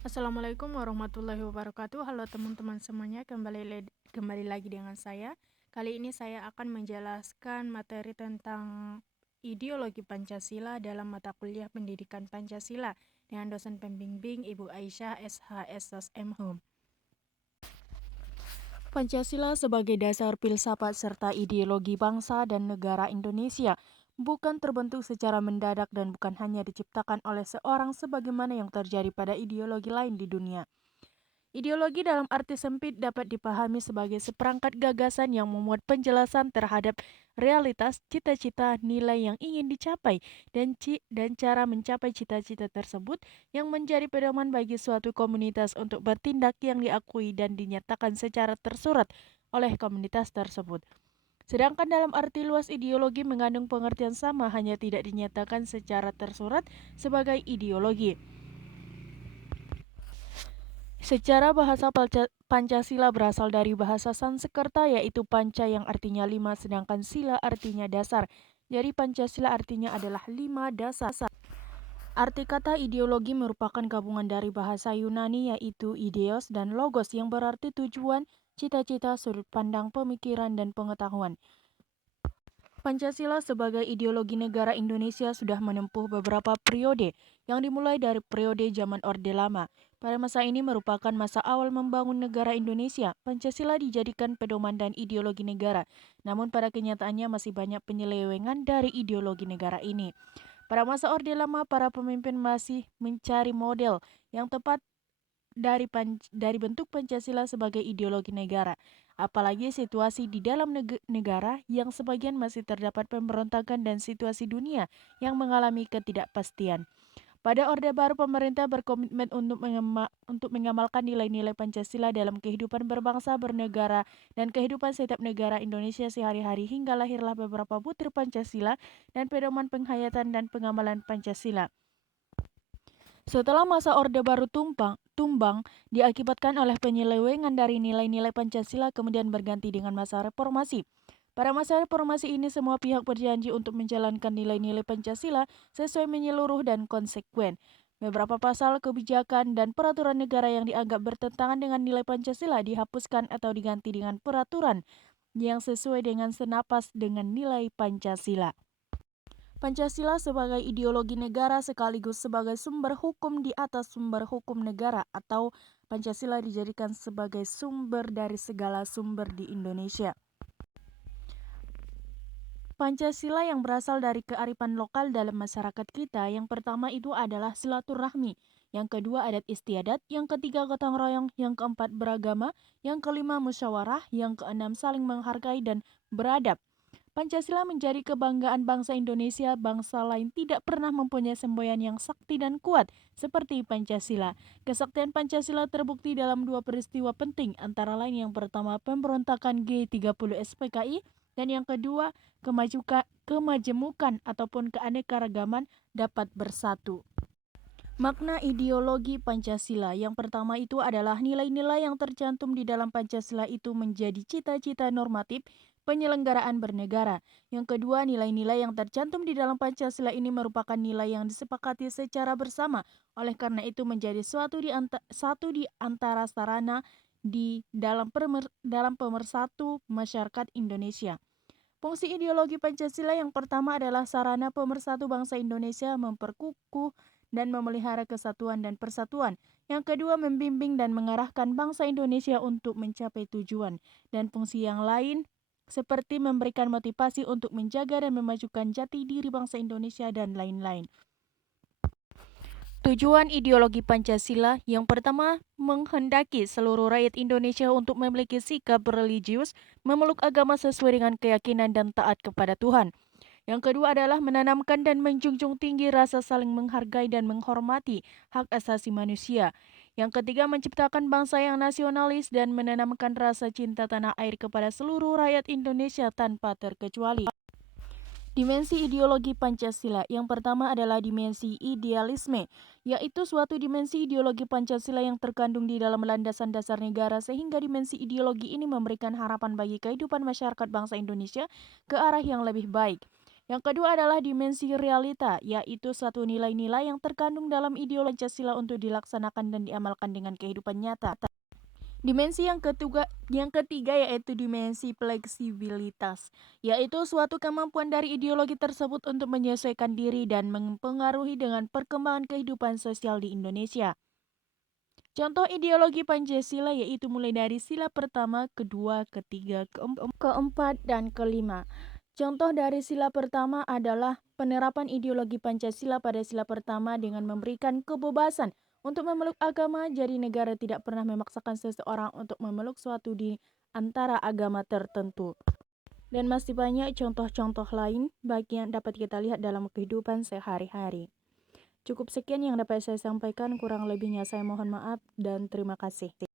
Assalamualaikum warahmatullahi wabarakatuh. Halo teman-teman semuanya, kembali lagi dengan saya. Kali ini saya akan menjelaskan materi tentang ideologi Pancasila dalam mata kuliah Pendidikan Pancasila dengan dosen pembimbing Ibu Aisyah SHS M.Hum. Pancasila sebagai dasar filsafat serta ideologi bangsa dan negara Indonesia bukan terbentuk secara mendadak dan bukan hanya diciptakan oleh seorang sebagaimana yang terjadi pada ideologi lain di dunia. Ideologi dalam arti sempit dapat dipahami sebagai seperangkat gagasan yang memuat penjelasan terhadap realitas, cita-cita, nilai yang ingin dicapai, dan cara mencapai cita-cita tersebut yang menjadi pedoman bagi suatu komunitas untuk bertindak yang diakui dan dinyatakan secara tersurat oleh komunitas tersebut. Sedangkan dalam arti luas ideologi mengandung pengertian sama, hanya tidak dinyatakan secara tersurat sebagai ideologi. Secara bahasa Pancasila berasal dari bahasa Sanskerta yaitu panca yang artinya 5 sedangkan sila artinya dasar. Jadi Pancasila artinya adalah 5 dasar. Arti kata ideologi merupakan gabungan dari bahasa Yunani yaitu ideos dan logos yang berarti tujuan, cita-cita, sudut pandang, pemikiran, dan pengetahuan. Pancasila sebagai ideologi negara Indonesia sudah menempuh beberapa periode, yang dimulai dari periode zaman Orde Lama. Pada masa ini merupakan masa awal membangun negara Indonesia. Pancasila dijadikan pedoman dan ideologi negara, namun pada kenyataannya masih banyak penyelewengan dari ideologi negara ini. Pada masa Orde Lama, para pemimpin masih mencari model yang tepat dari bentuk Pancasila sebagai ideologi negara. Apalagi situasi di dalam negara yang sebagian masih terdapat pemberontakan dan situasi dunia yang mengalami ketidakpastian. Pada Orde Baru, pemerintah berkomitmen untuk mengamalkan nilai-nilai Pancasila dalam kehidupan berbangsa, bernegara, dan kehidupan setiap negara Indonesia sehari-hari hingga lahirlah beberapa butir Pancasila dan pedoman penghayatan dan pengamalan Pancasila. Setelah masa Orde Baru tumbang diakibatkan oleh penyelewengan dari nilai-nilai Pancasila kemudian berganti dengan masa reformasi. Pada masa reformasi ini semua pihak berjanji untuk menjalankan nilai-nilai Pancasila sesuai menyeluruh dan konsekuen. Beberapa pasal kebijakan dan peraturan negara yang dianggap bertentangan dengan nilai Pancasila dihapuskan atau diganti dengan peraturan yang sesuai dengan senapas dengan nilai Pancasila. Pancasila sebagai ideologi negara sekaligus sebagai sumber hukum di atas sumber hukum negara atau Pancasila dijadikan sebagai sumber dari segala sumber di Indonesia. Pancasila yang berasal dari kearifan lokal dalam masyarakat kita, yang pertama itu adalah silaturahmi, yang kedua adat istiadat, yang ketiga gotong royong, yang keempat beragama, yang kelima musyawarah, yang keenam saling menghargai dan beradab. Pancasila menjadi kebanggaan bangsa Indonesia. Bangsa lain tidak pernah mempunyai semboyan yang sakti dan kuat seperti Pancasila. Kesaktian Pancasila terbukti dalam dua peristiwa penting, antara lain yang pertama pemberontakan G30 SPKI dan yang kedua kemajemukan ataupun keanekaragaman dapat bersatu. Makna ideologi Pancasila yang pertama itu adalah nilai-nilai yang tercantum di dalam Pancasila itu menjadi cita-cita normatif penyelenggaraan bernegara. Yang kedua, nilai-nilai yang tercantum di dalam Pancasila ini merupakan nilai yang disepakati secara bersama. Oleh karena itu menjadi satu di antara sarana di dalam pemersatu masyarakat Indonesia. Fungsi ideologi Pancasila yang pertama adalah sarana pemersatu bangsa Indonesia, memperkukuh dan memelihara kesatuan dan persatuan. Yang kedua, membimbing dan mengarahkan bangsa Indonesia untuk mencapai tujuan. Dan fungsi yang lain seperti memberikan motivasi untuk menjaga dan memajukan jati diri bangsa Indonesia dan lain-lain. Tujuan ideologi Pancasila yang pertama menghendaki seluruh rakyat Indonesia untuk memiliki sikap religius, memeluk agama sesuai dengan keyakinan dan taat kepada Tuhan. Yang kedua adalah menanamkan dan menjunjung tinggi rasa saling menghargai dan menghormati hak asasi manusia. Yang ketiga menciptakan bangsa yang nasionalis dan menanamkan rasa cinta tanah air kepada seluruh rakyat Indonesia tanpa terkecuali. Dimensi ideologi Pancasila yang pertama adalah dimensi idealisme, yaitu suatu dimensi ideologi Pancasila yang terkandung di dalam landasan dasar negara sehingga dimensi ideologi ini memberikan harapan bagi kehidupan masyarakat bangsa Indonesia ke arah yang lebih baik. Yang kedua adalah dimensi realita, yaitu suatu nilai-nilai yang terkandung dalam ideologi Pancasila untuk dilaksanakan dan diamalkan dengan kehidupan nyata. Dimensi yang ketiga yaitu dimensi fleksibilitas, yaitu suatu kemampuan dari ideologi tersebut untuk menyesuaikan diri dan mempengaruhi dengan perkembangan kehidupan sosial di Indonesia. Contoh ideologi Pancasila yaitu mulai dari sila pertama, kedua, ketiga, keempat, dan kelima. Contoh dari sila pertama adalah penerapan ideologi Pancasila pada sila pertama dengan memberikan kebebasan untuk memeluk agama, jadi negara tidak pernah memaksakan seseorang untuk memeluk suatu di antara agama tertentu. Dan masih banyak contoh-contoh lain bagi yang dapat kita lihat dalam kehidupan sehari-hari. Cukup sekian yang dapat saya sampaikan, kurang lebihnya saya mohon maaf dan terima kasih.